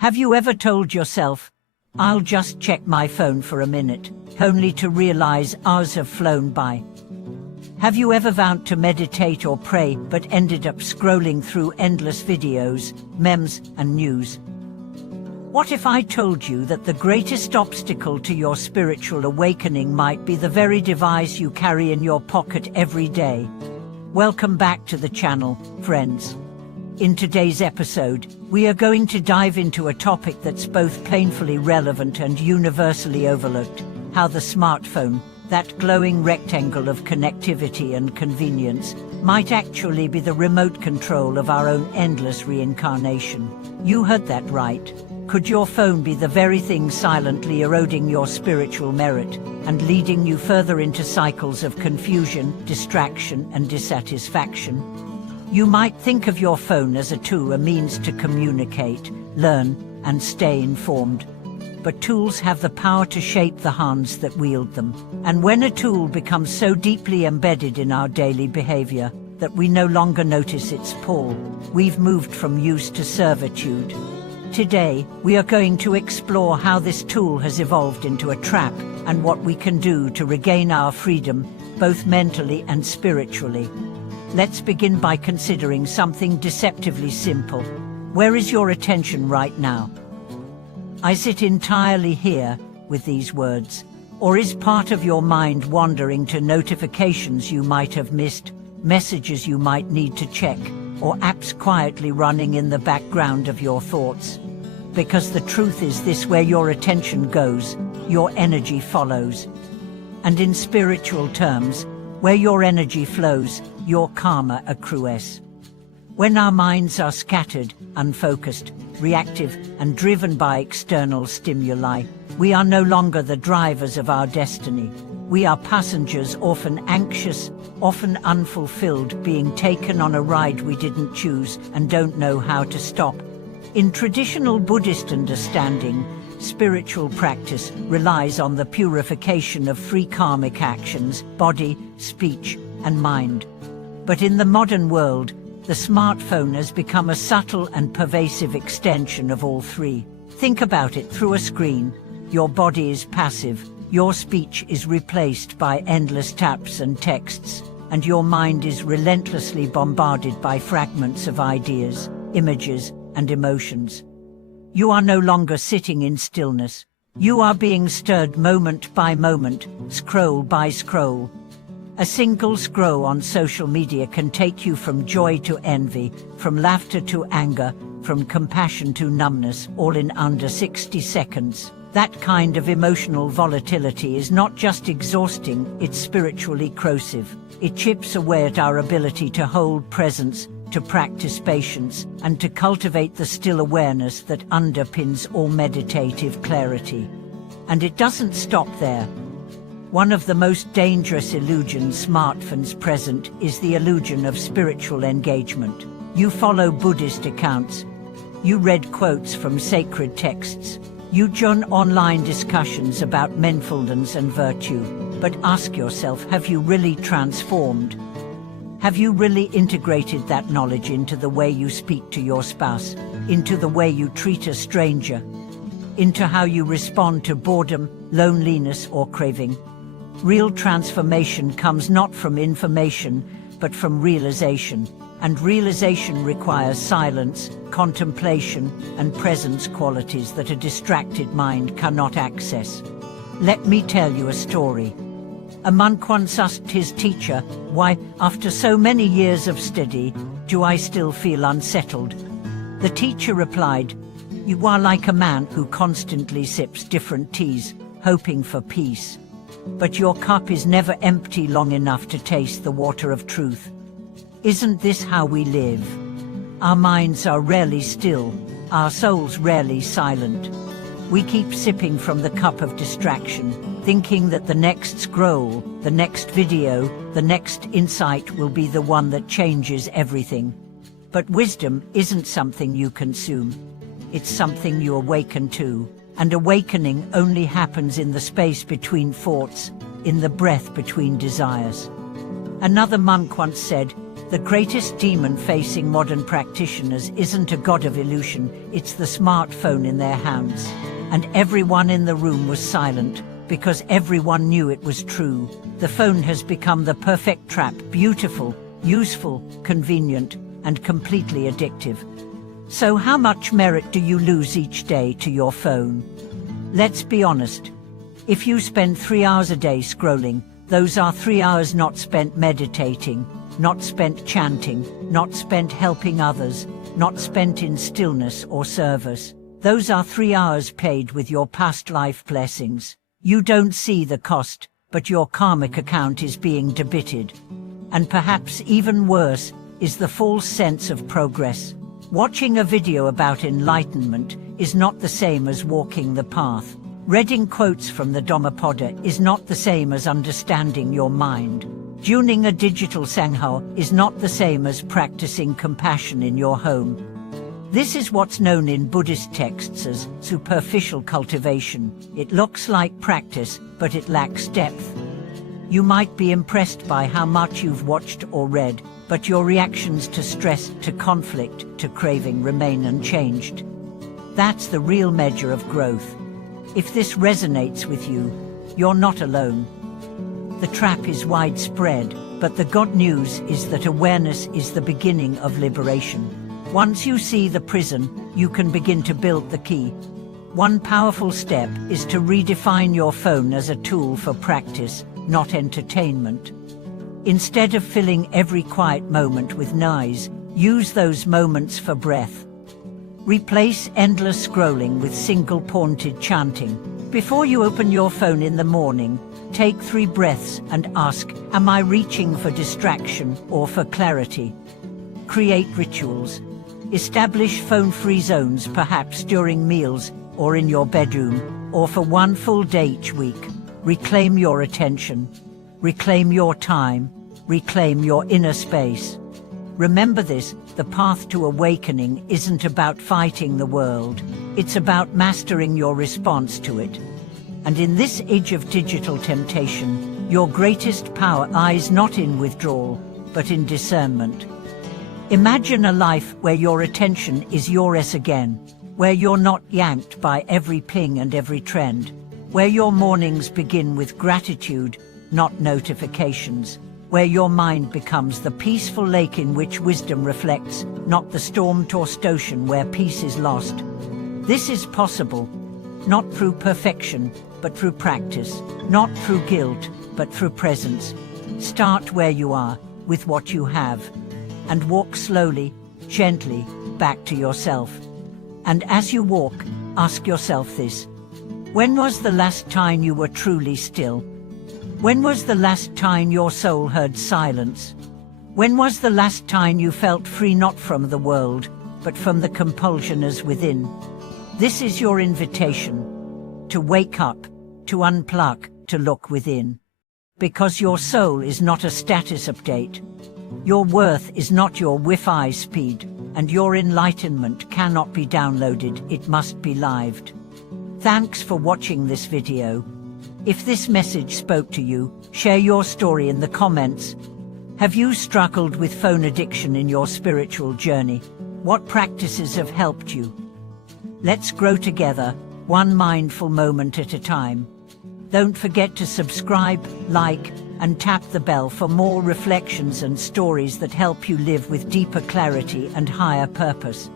Have you ever told yourself, "I'll just check my phone for a minute," only to realize hours have flown by? Have you ever vowed to meditate or pray but ended up scrolling through endless videos, memes, and news? What if I told you that the greatest obstacle to your spiritual awakening might be the very device you carry in your pocket every day? Welcome back to the channel, friends. In today's episode, we are going to dive into a topic that's both painfully relevant and universally overlooked: how the smartphone, that glowing rectangle of connectivity and convenience, might actually be the remote control of our own endless reincarnation. You heard that right. Could your phone be the very thing silently eroding your spiritual merit and leading you further into cycles of confusion, distraction, and dissatisfaction? You might think of your phone as a tool, a means to communicate, learn, and stay informed. But tools have the power to shape the hands that wield them. And when a tool becomes so deeply embedded in our daily behavior that we no longer notice its pull, we've moved from use to servitude. Today, we are going to explore how this tool has evolved into a trap and what we can do to regain our freedom, both mentally and spiritually. Let's begin by considering something deceptively simple. Where is your attention right now? Is it entirely here, with these words? Or is part of your mind wandering to notifications you might have missed, messages you might need to check, or apps quietly running in the background of your thoughts? Because the truth is this: where your attention goes, your energy follows. And in spiritual terms, where your energy flows, your karma accrues. When our minds are scattered, unfocused, reactive, and driven by external stimuli, we are no longer the drivers of our destiny. We are passengers, often anxious, often unfulfilled, being taken on a ride we didn't choose and don't know how to stop. In traditional Buddhist understanding, spiritual practice relies on the purification of three karmic actions: body, speech, and mind. But in the modern world, the smartphone has become a subtle and pervasive extension of all three. Think about it: through a screen, your body is passive, your speech is replaced by endless taps and texts, and your mind is relentlessly bombarded by fragments of ideas, images, and emotions. You are no longer sitting in stillness. You are being stirred moment by moment, scroll by scroll. A single scroll on social media can take you from joy to envy, from laughter to anger, from compassion to numbness, all in under 60 seconds. That kind of emotional volatility is not just exhausting, it's spiritually corrosive. It chips away at our ability to hold presence, to practice patience, and to cultivate the still awareness that underpins all meditative clarity. And it doesn't stop there. One of the most dangerous illusions smartphones present is the illusion of spiritual engagement. You follow Buddhist accounts. You read quotes from sacred texts. You join online discussions about mindfulness and virtue. But ask yourself, have you really transformed? Have you really integrated that knowledge into the way you speak to your spouse, into the way you treat a stranger, into how you respond to boredom, loneliness, or craving? Real transformation comes not from information, but from realization. And realization requires silence, contemplation, and presence, qualities that a distracted mind cannot access. Let me tell you a story. A monk once asked his teacher, "Why, after so many years of study, do I still feel unsettled?" The teacher replied, "You are like a man who constantly sips different teas, hoping for peace. But your cup is never empty long enough to taste the water of truth." Isn't this how we live? Our minds are rarely still, our souls rarely silent. We keep sipping from the cup of distraction, thinking that the next scroll, the next video, the next insight will be the one that changes everything. But wisdom isn't something you consume. It's something you awaken to. And awakening only happens in the space between thoughts, in the breath between desires. Another monk once said, The greatest demon facing modern practitioners isn't a god of illusion, it's the smartphone in their hands. And everyone in the room was silent, because everyone knew it was true. The phone has become the perfect trap, beautiful, useful, convenient, and completely addictive. So how much merit do you lose each day to your phone? Let's be honest. If you spend 3 hours a day scrolling, those are 3 hours not spent meditating, not spent chanting, not spent helping others, not spent in stillness or service. Those are 3 hours paid with your past life blessings. You don't see the cost, but your karmic account is being debited. And perhaps even worse is the false sense of progress. Watching a video about enlightenment is not the same as walking the path. Reading quotes from the Dhammapada is not the same as understanding your mind. Tuning a digital sangha is not the same as practicing compassion in your home. This is what's known in Buddhist texts as superficial cultivation. It looks like practice, but it lacks depth. You might be impressed by how much you've watched or read, but your reactions to stress, to conflict, to craving remain unchanged. That's the real measure of growth. If this resonates with you, you're not alone. The trap is widespread, but the good news is that awareness is the beginning of liberation. Once you see the prison, you can begin to build the key. One powerful step is to redefine your phone as a tool for practice, not entertainment. Instead of filling every quiet moment with noise, use those moments for breath. Replace endless scrolling with single-pointed chanting. Before you open your phone in the morning, take 3 breaths and ask, am I reaching for distraction or for clarity? Create rituals. Establish phone-free zones, perhaps during meals or in your bedroom, or for 1 full day each week. Reclaim your attention. Reclaim your time. Reclaim your inner space. Remember this, the path to awakening isn't about fighting the world. It's about mastering your response to it. And in this age of digital temptation, your greatest power lies not in withdrawal, but in discernment. Imagine a life where your attention is yours again, where you're not yanked by every ping and every trend, where your mornings begin with gratitude, not notifications, where your mind becomes the peaceful lake in which wisdom reflects, not the storm-tossed ocean where peace is lost. This is possible, not through perfection, but through practice, not through guilt, but through presence. Start where you are, with what you have, and walk slowly, gently, back to yourself. And as you walk, ask yourself this: when was the last time you were truly still? When was the last time your soul heard silence? When was the last time you felt free not from the world, but from the compulsioners within? This is your invitation to wake up, to unplug, to look within. Because your soul is not a status update. Your worth is not your Wi-Fi speed, and your enlightenment cannot be downloaded, it must be lived. Thanks for watching this video. If this message spoke to you, share your story in the comments. Have you struggled with phone addiction in your spiritual journey? What practices have helped you? Let's grow together, one mindful moment at a time. Don't forget to subscribe, like, and tap the bell for more reflections and stories that help you live with deeper clarity and higher purpose.